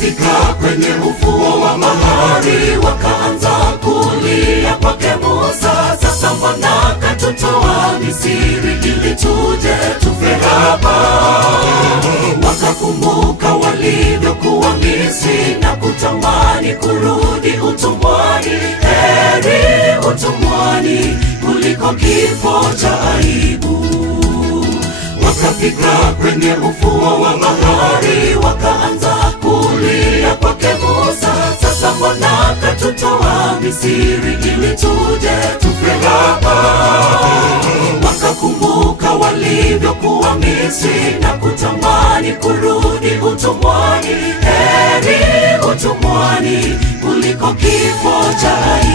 Wakafika kwenye ufuo wa bahari, wakaanza kulia kwake Musa, sasa mbona katutoa Misri ili tuje tufe hapa? Wakakumbuka walivyokuwa Misri na kutamani kurudi utumwani. Heri utumwani kuliko kifo cha aibu. Wakafika kwenye ufuo wa bahari, wakaanza kulia kwake Musa, sasa mbona katutoa Misri ili tuje tufe hapa? Wakakumbuka walivyokuwa Misri na kutamani kurudi utumwani. Heri utumwani kuliko kifo cha aibu.